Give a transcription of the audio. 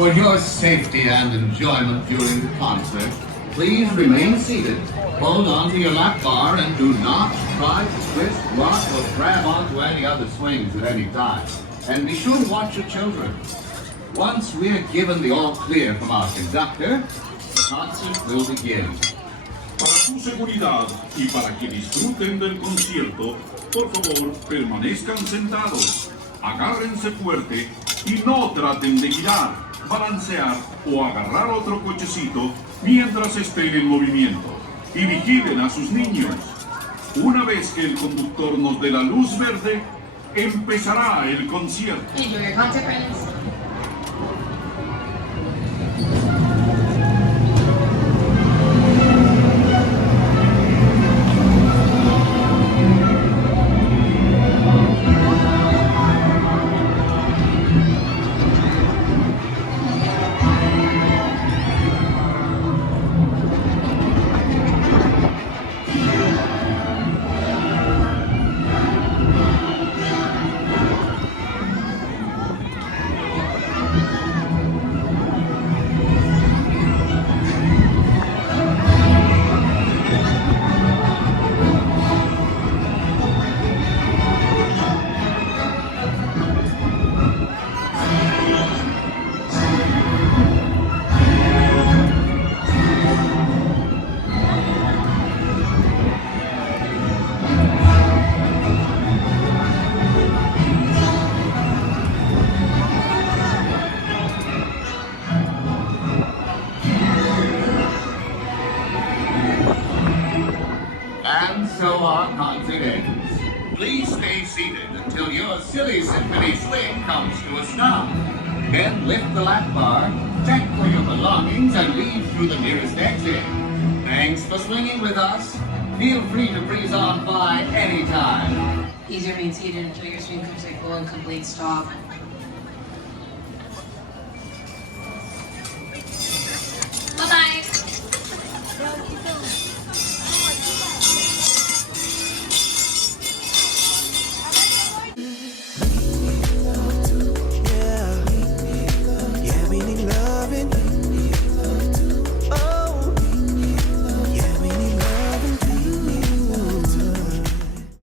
For your safety and enjoyment during the concert, please remain seated. Hold on to your lap bar and do not try to twist, rock, or grab onto any other swings at any time. And be sure to watch your children. Once we're given the all clear from our conductor, the concert will begin. Para su seguridad y para que disfruten del concierto, por favor, permanezcan sentados, agárrense fuerte y no traten de girar, balancear o agarrar otro cochecito mientras estén en movimiento. Y vigilen a sus niños. Una vez que el conductor nos dé la luz verde, empezará el concierto. Enjoy your concert, friends. And so our concert ends. Please stay seated until your Silly Symphony Swing comes to a stop. Then lift the lap bar, check for your belongings, and leave through the nearest exit. Thanks for swinging with us. Feel free to breeze on by anytime. Please remain seated until your swing comes to a full and complete stop.